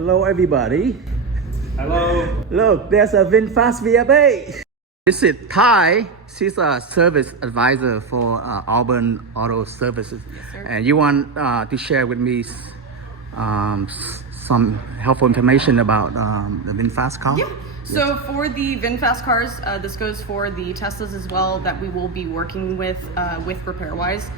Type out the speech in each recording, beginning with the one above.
Hello everybody. Hello. Look, there's a VinFast VFA. This is Thai. She's a service advisor for Auburn Auto Services. Yes, sir. And you want to share with me some helpful information about the VinFast car? Yeah. So for the VinFast cars, this goes for the Teslas as well that we will be working with RepairWise.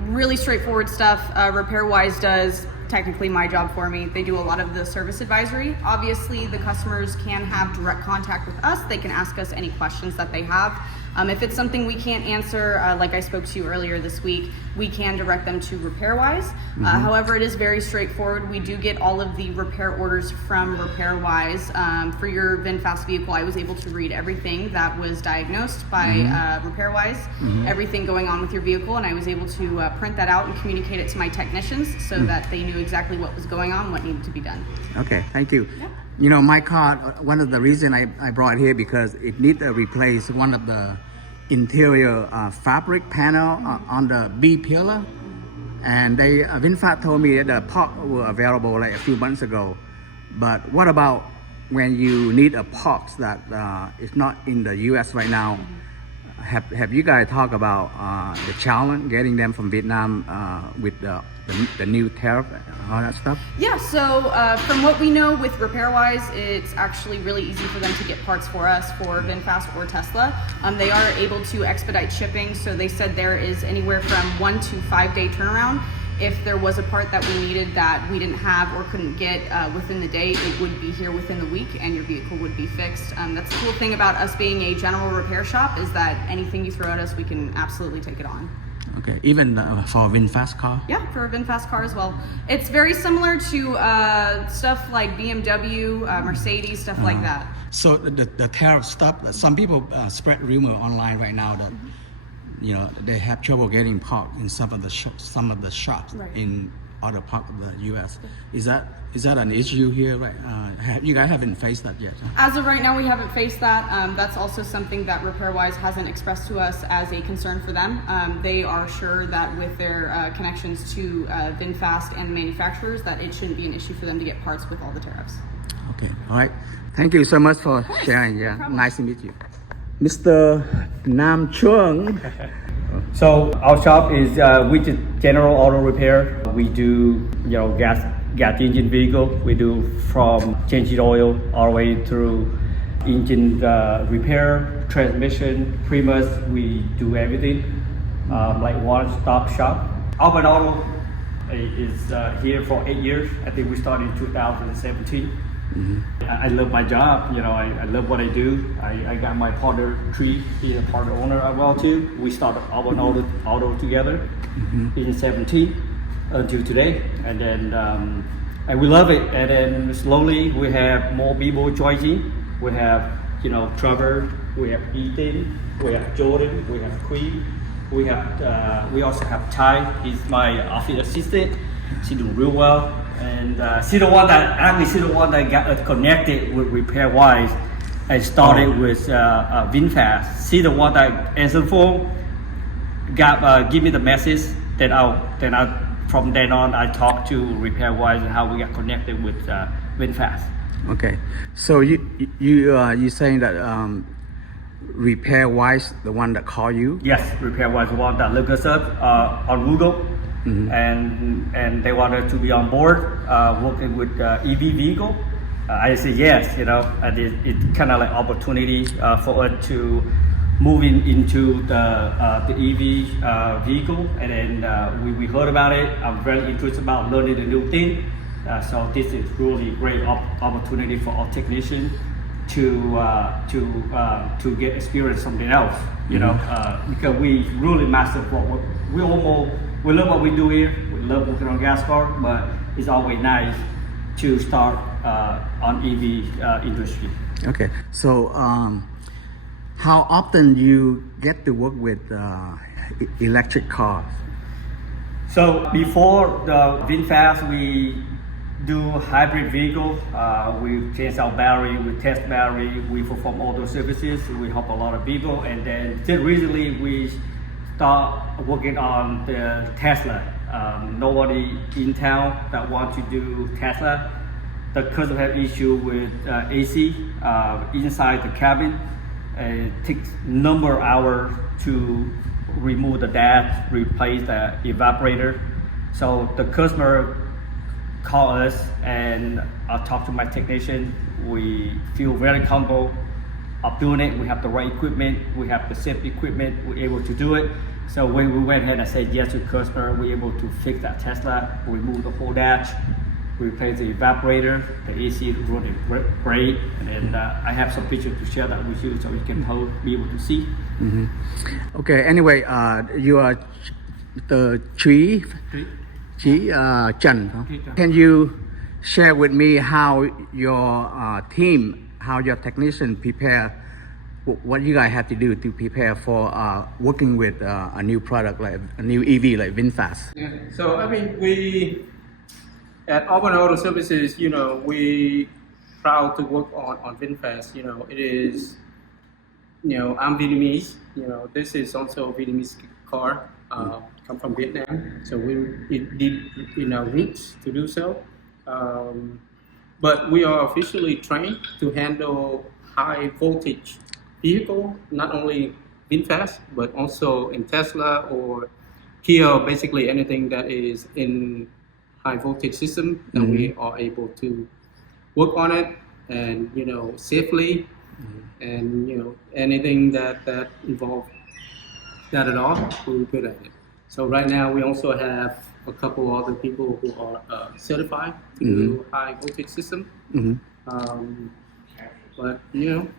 Really straightforward stuff. RepairWise does technically my job for me. They do a lot of the service advisory. Obviously, the customers can have direct contact with us. They can ask us any questions that they have. If it's something we can't answer, like I spoke to you earlier this week, we can direct them to RepairWise. However, it is very straightforward. We do get all of the repair orders from RepairWise. For your VinFast vehicle, I was able to read everything that was diagnosed by RepairWise, everything going on with your vehicle, and I was able to print that out and communicate it to my technicians so that they knew exactly what was going on, what needed to be done. Okay, thank you. Yeah. You know, my car, one of the reasons I brought it here because it needs to replace one of the interior fabric panel on the B pillar. And they, VinFast told me that the part were available like a few months ago. But what about when you need a parts that is not in the US right now? Have you guys talked about the challenge getting them from Vietnam with the new tariff and all that stuff? Yeah, so from what we know with RepairWise, it's actually really easy for them to get parts for us for VinFast or Tesla. They are able to expedite shipping, so they said there is anywhere from 1 to 5 day turnaround. If there was a part that we needed that we didn't have or couldn't get within the day, it would be here within the week and your vehicle would be fixed. That's the cool thing about us being a general repair shop is that anything you throw at us, we can absolutely take it on. Okay, even for a VinFast car? Yeah, for a VinFast car as well. It's very similar to stuff like BMW, Mercedes, stuff like that. So the tariff stuff, some people spread rumor online right now that you know they have trouble getting parts in some of the shops Right. in other parts of the U.S. Is that an issue here? Right? You guys haven't faced that yet? Huh? As of right now, we haven't faced that. That's also something that RepairWise hasn't expressed to us as a concern for them. They are sure that with their connections to VinFast and manufacturers, that it shouldn't be an issue for them to get parts with all the tariffs. Okay, all right. Thank you so much for sharing. Yeah, problem. nice to meet you. Mr. Nam Trung. So our shop is which is general auto repair. We do gas engine vehicle. We do from changing oil all the way through engine repair, transmission, premise. We do everything like one-stop shop. Auburn Auto is here for 8 years. I think we started in 2017. I love my job, I love what I do. I got my partner Tree, he's a partner owner as well too. We started Auburn Auto together in 17 until today, and then and we love it. And then slowly we have more people joining. We have Trevor, we have Ethan, we have Jordan, we have Queen, we also have Ty. He's my office assistant. She doing real well. And she's the one that got us connected with RepairWise and started with VinFast. She's the one that answered the phone, give me the message. Then from then on I talked to RepairWise and how we got connected with VinFast. Okay, so you saying that RepairWise the one that called you? Yes, RepairWise the one that looked us up on Google. And they wanted to be on board working with EV vehicle. I said yes, and it's kind of like opportunity for us to move into the EV vehicle, and then we heard about it. I'm very interested about learning the new thing, so this is really great opportunity for our technicians to get experience something else, because we really master what we love what we do here. We love working on gas car, but it's always nice to start on EV industry. Okay, so how often you get to work with electric cars? So before the VinFast, we do hybrid vehicle. We change our battery, we test battery, we perform auto services, we help a lot of people, and then just recently we start working on the Tesla. Nobody in town that want to do Tesla. the customer have issue with AC inside the cabin. It takes number of hours to remove the dash, replace the evaporator. So the customer call us and I'll talk to my technician. We feel very comfortable of doing it. We have the right equipment, we have the safety equipment, we're able to do it. So when we went ahead and said yes to the customer, we're able to fix that Tesla, remove the whole dash, replace the evaporator, the AC is running great, and then I have some pictures to share that with you so you can be able to see. Mm-hmm. Okay, anyway, you are the Trí Trần. Can you share with me how your team, how your technician prepare, what you guys have to do to prepare for working with a new product like a new EV like VinFast? Yeah. So I mean, we at Auburn Auto Services, we proud to work on VinFast. It is, I'm Vietnamese. This is also a Vietnamese car. Come from Vietnam, so we did roots to do so. But we are officially trained to handle high voltage vehicle, not only VinFast, but also in Tesla or Kia, basically anything that is in high voltage system, that we are able to work on it and, safely, and, anything that involves that at all, we're good at it. So right now we also have a couple other people who are certified to do high voltage system. But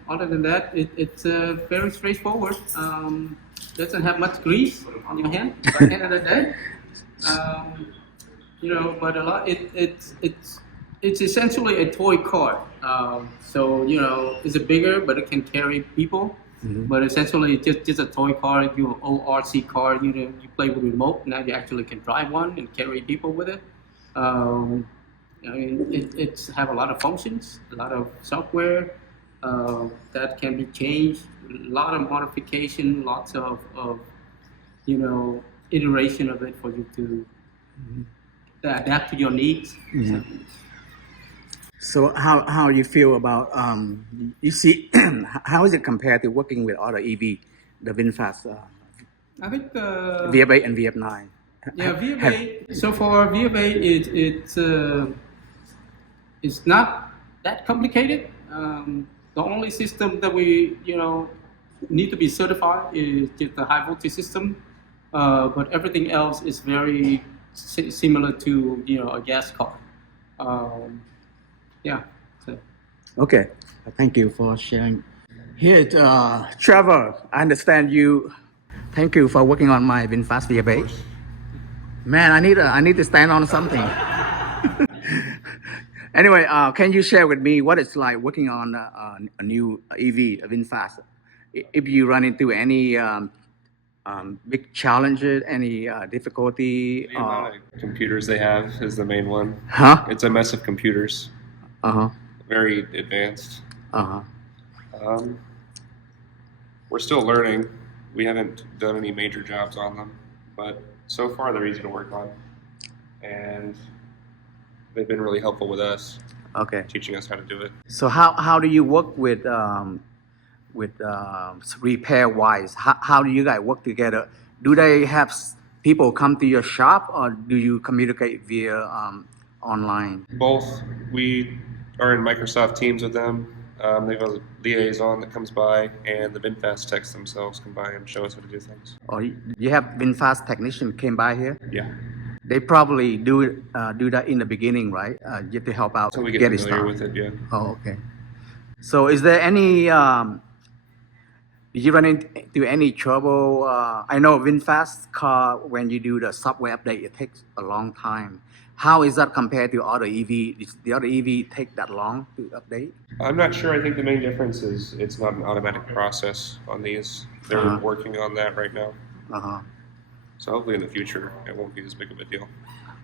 other than that, it's very straightforward. Doesn't have much grease on your hand by the end of the day. But a lot. It's essentially a toy car. So it's a bigger, but it can carry people. But essentially, just a toy car. Your old RC car. You play with remote. Now you actually can drive one and carry people with it. It's have a lot of functions, a lot of software that can be changed, a lot of modification, lots of iteration of it for you to adapt to your needs. So how you feel about you see how is it compared to working with other EV, the VinFast? I think VF8 and VF9. Yeah, VF8. So far, VF8 it's not that complicated. The only system that we need to be certified is just the high voltage system, but everything else is very similar to a gas car. Yeah. So. Okay, thank you for sharing. Here, Trevor, I understand you. Thank you for working on my VinFast VF8. Man, I need to stand on something. Anyway, can you share with me what it's like working on a new EV, a VinFast? If you run into any big challenges, any difficulty? The amount of computers they have is the main one. Huh? It's a mess of computers. Very advanced. We're still learning. We haven't done any major jobs on them, but so far they're easy to work on, and they've been really helpful with us. Okay. Teaching us how to do it. So how do you work with RepairWise? How do you guys work together? Do they have people come to your shop, or do you communicate via online? Both. We are in Microsoft Teams with them. They have a liaison that comes by, and the VinFast techs themselves come by and show us how to do things. Or you have VinFast technician came by here? Yeah. They probably do that in the beginning, right? Just to help out, So we get it familiar started. with it, yeah. Oh, okay. So is there any, did you run into any trouble? I know VinFast car, when you do the software update, it takes a long time. How is that compared to other EV? Does the other EV take that long to update? I'm not sure. I think the main difference is it's not an automatic process on these. They're working on that right now. So hopefully in the future it won't be as big of a deal.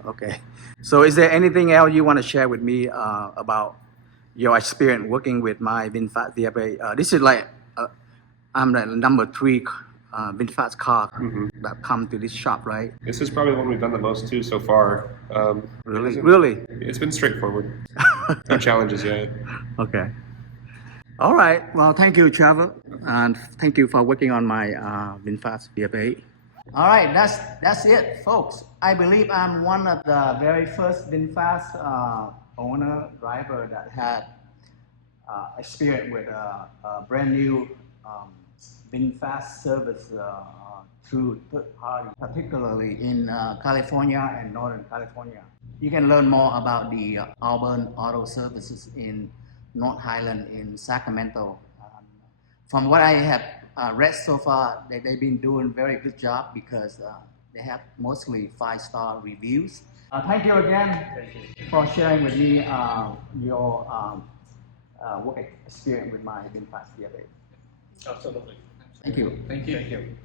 Okay. So is there anything else you want to share with me about your experience working with my VinFast VF8? This is like, I'm the number 3 VinFast car that come to this shop, right? This is probably the one we've done the most too so far. Really? It's been straightforward. No challenges yet. Okay. All right. Well, thank you, Trevor, and thank you for working on my VinFast VF8. All right, that's it, folks. I believe I'm one of the very first VinFast owner driver that had experience with a brand new VinFast service through third party, particularly in California and Northern California. You can learn more about the Auburn Auto Services in North Highland in Sacramento. From what I have read so far, they've been doing very good job because they have mostly 5-star reviews. Thank you again for sharing with me your work experience with my VinFast VF8. Absolutely. Thank you. Thank you.